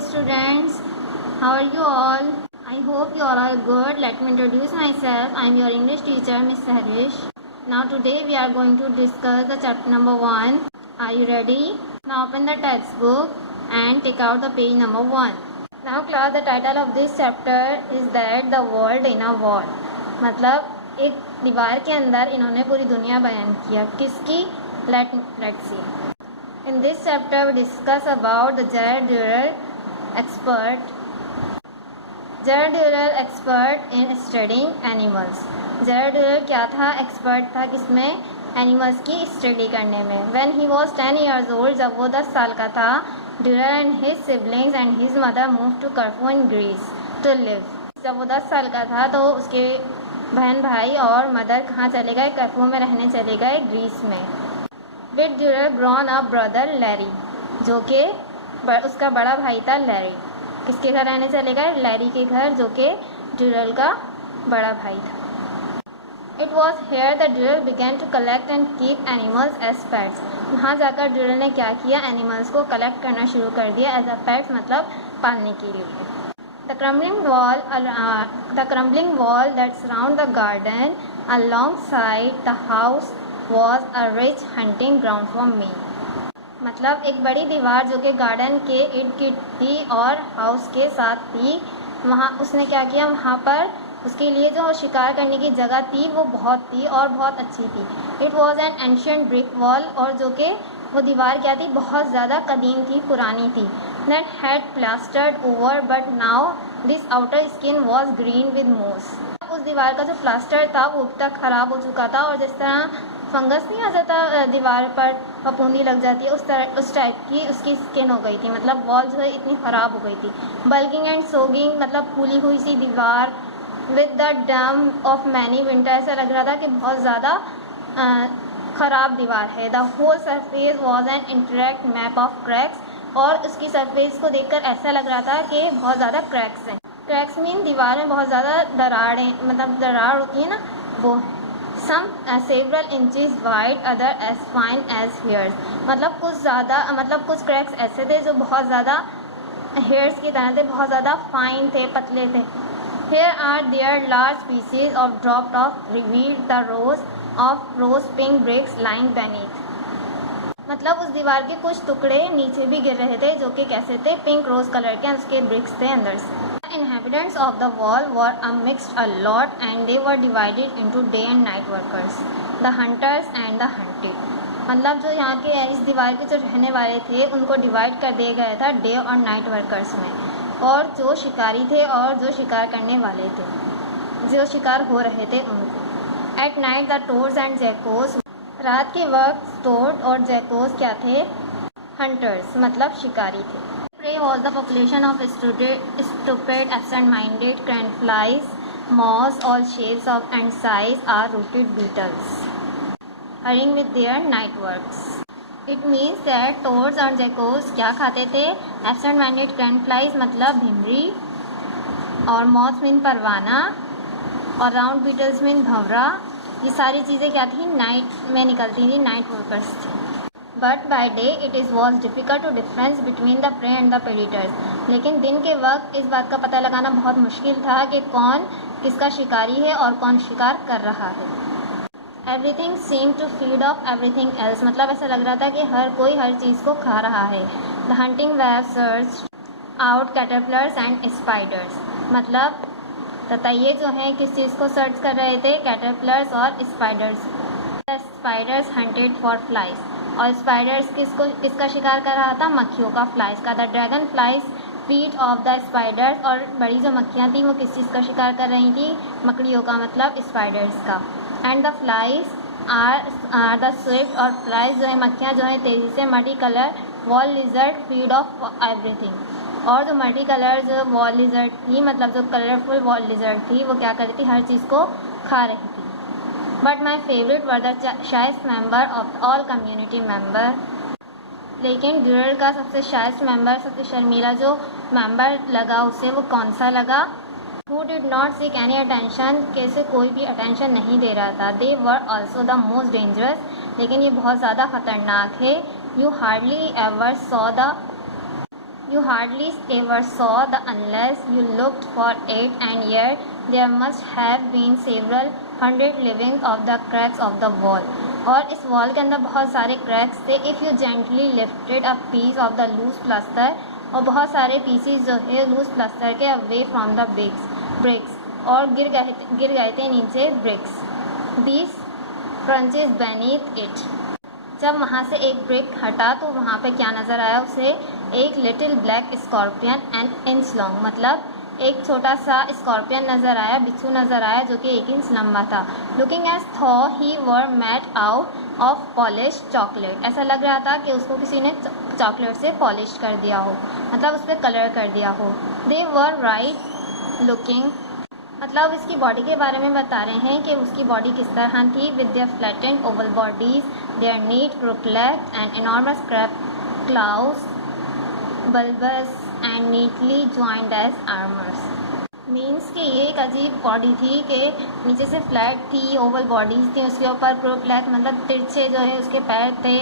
students, how are you all? I hope you all are good. Let me introduce myself. I am your English teacher, Miss Harish. Now today we are going to discuss the chapter number 1. Are you ready? Now open the textbook and take out the page number 1. Now class, the title of this chapter is that the world in a wall. मतलब एक दीवार के अंदर इन्होंने पूरी दुनिया बयान किया. किसकी? Let's see. In this chapter we discuss about the Gerard Durrell expert in studying animals. Gerard Durrell क्या था? एक्सपर्ट था किसमें? एनिमल्स की स्टडी करने में. When he was 10 years old, जब वो 10 साल का था, Durrell and his siblings and his mother moved to Corfu in Greece to live. जब वो 10 साल का था तो उसके बहन भाई और मदर कहाँ चले गए? कर्फू में रहने चले गए, ग्रीस में. With ड्यूरल grown up brother Larry, जो कि उसका बड़ा भाई था लैरी. किसके घर रहने चले गए? लैरी के घर, जो कि ड्यूरल का बड़ा भाई था. It was here that Durrell began to collect and keep animals as pets. वहाँ जाकर ड्यूरल ने क्या किया? एनिमल्स को कलेक्ट करना शुरू कर दिया एज अ पेट्स, मतलब पालने के लिए. The crumbling wall that surround the garden alongside the house was a rich hunting ground for me. मतलब एक बड़ी दीवार जो कि गार्डन के इर्द गिर्द थी और हाउस के साथ थी, वहाँ उसने क्या किया? वहाँ पर उसके लिए जो शिकार करने की जगह थी वो बहुत थी और बहुत अच्छी थी. It was an ancient brick wall, और जो कि वो दीवार क्या थी? बहुत ज़्यादा कदीम थी, पुरानी थी. That had plastered over but now this outer skin was green with मोस. उस दीवार का जो प्लास्टर था वो अब तक ख़राब हो चुका था, और जिस तरह फंगस नहीं आ जाता दीवार पर, फफूंदी लग जाती है, उस टाइप की उसकी स्किन हो गई थी. मतलब वॉल जो है इतनी ख़राब हो गई थी. बल्किंग एंड सोगिंग, मतलब फूली हुई सी दीवार. विद द डम ऑफ मैनी विंटर, ऐसा लग रहा था कि बहुत ज़्यादा ख़राब दीवार है. The whole surface was an intricate map of cracks, और उसकी सरफेस को देखकर ऐसा लग रहा था कि बहुत ज़्यादा क्रैक्स हैं. क्रैक्स मीन दीवार में बहुत ज़्यादा दरारें, मतलब दरार होती है ना, वो. Some several inches wide, other as fine as hairs. मतलब कुछ ज़्यादा, मतलब कुछ क्रैक्स ऐसे थे जो बहुत ज़्यादा हेयर्स की तरह थे, बहुत ज़्यादा फाइन थे, पतले थे. Here are there large pieces of dropped off revealed the rows of rose pink bricks lying beneath. मतलब उस दीवार के कुछ टुकड़े नीचे भी गिर रहे थे, जो कि कैसे थे? पिंक रोज कलर के उसके ब्रिक्स थे अंदर से. The inhabitants of the wall were mixed a lot and they were divided into day and night workers, the hunters and the hunted. मतलब जो यहाँ के इस दीवार के जो रहने वाले थे उनको डिवाइड कर दिया गया था डे और नाइट वर्कर्स में, और जो शिकारी थे और जो शिकार करने वाले थे, जो शिकार हो रहे थे उनको. एट नाइट द टोर्स एंड जैकोस, रात के वक्त टोर्ड और जैकोस क्या थे? हंटर्स, मतलब शिकारी थे. Prey was the population of stupid absent-minded cranflies, moths, all shapes of and size are rooted beetles, hurrying with their night works. It means that toads और geckos क्या खाते थे? Absent-minded cranflies मतलब भिमरी, और moths मीन परवाना, और round Beatles mean भंवरा. ये सारी चीज़ें क्या थी? नाइट में निकलती थी, नाइट वर्कर्स थी. But by day it is was difficult to difference between the prey and the predators. लेकिन दिन के वक्त इस बात का पता लगाना बहुत मुश्किल था कि कौन किसका शिकारी है और कौन शिकार कर रहा है. Everything seem to feed off everything else, मतलब ऐसा लग रहा था कि हर कोई हर चीज़ को खा रहा है. The hunting wave search out caterpillars and spiders, मतलब ततैये जो हैं किस चीज़ को सर्च कर रहे थे? कैटरपिलर्स और spiders. The spiders hunted for flies, और स्पाइडर्स किसका शिकार कर रहा था? मक्खियों का, फ्लाइज का. The dragonflies feed off the spiders, और बड़ी जो मक्खियाँ थी वो किस चीज़ का शिकार कर रही थी? मकड़ियों का, मतलब स्पाइडर्स का. And the flies are the swift, और फ्लाइज जो है मक्खियाँ जो हैं तेज़ी से. Multi colour wall lizard feed off everything, और जो मल्टी कलर जो वॉल लिजर्ड थी, मतलब जो कलरफुल वॉल लिजर्ड थी, वो क्या कर रही थी? हर चीज़ को खा रही थी. But my favourite were the shyest member of all community member. लेकिन ड्यूरल का सबसे शाइस्ट मेम्बर, सबसे शर्मीला जो मेम्बर लगा उसे, वो कौन सा लगा? Who did not seek any attention, कैसे कोई भी अटेंशन नहीं दे रहा था. They were also the most dangerous, लेकिन ये बहुत ज़्यादा ख़तरनाक है. You hardly ever saw the You hardly ever saw the unless you looked for it, and yet there must have been several hundred living of the cracks of the wall. और इस wall के अंदर बहुत सारे cracks थे. If you gently lifted a piece of the loose plaster, और बहुत सारे पीसीज जो है लूज प्लास्टर के अवे फ्रॉम द ब्रिक्स, और गिर गए थे नीचे bricks. These crunches beneath it. जब वहाँ से एक ब्रिक हटा तो वहाँ पे क्या नज़र आया उसे? एक little black scorpion and inch long, मतलब एक छोटा सा स्कॉर्पियन नज़र आया, बिच्छू नज़र आया जो कि 1 इंच लंबा था. Looking as though he were made out of polished chocolate. ऐसा लग रहा था कि उसको किसी ने चॉकलेट से पॉलिश कर दिया हो, मतलब उस पर कलर कर दिया हो. दे वर राइट लुकिंग, मतलब इसकी बॉडी के बारे में बता रहे हैं कि उसकी बॉडी किस तरह थी. With their flattened oval bodies, their neat chocolate and enormous crab claws, bulbous and neatly jointed edge armours. Means कि ये एक अजीब बॉडी थी कि नीचे से फ्लैट थी, ओवल बॉडीज़ थी, उसके ऊपर क्रोकलेट मतलब तिरछे जो है उसके पैर थे,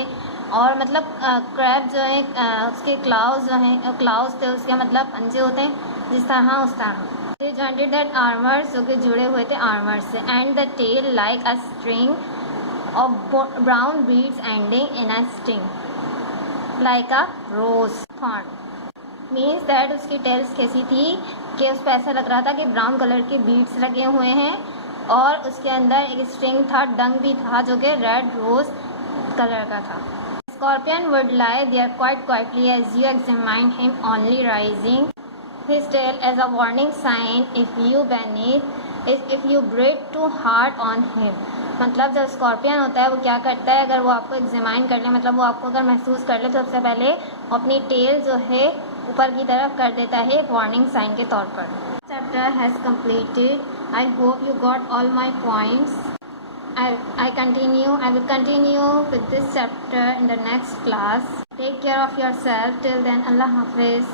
और मतलब क्रैप जो है उसके क्लाउज जो हैं क्लाउज थे, उसके मतलब पंजे होते हैं जिस तरह उस तरह. They jointed that armors, जो कि जुड़े हुए थे आर्मर से. And the tail like a string of brown beads ending in a sting, like a rose thorn. Means that उसकी टेल्स कैसी थी कि उस पर ऐसा लग रहा था कि ब्राउन कलर के बीड्स लगे हुए हैं, और उसके अंदर एक स्ट्रिंग था, डंग भी था जो कि रेड रोज कलर का था. Scorpion would lie there quite quietly as you examined him, only raising his tail as a warning sign if you breathe too hard on him. मतलब जब स्कॉर्पियन होता है वो क्या करता है, अगर वो आपको एग्जामाइन कर ले, मतलब वो आपको अगर महसूस कर ले, तो सबसे पहले वो अपनी टेल जो है ऊपर की तरफ कर देता है एक वार्निंग साइन के तौर पर. Chapter has completed. I hope you got all my points. I will continue with this chapter in the next class. Take care of yourself. Till then, Allah Hafiz.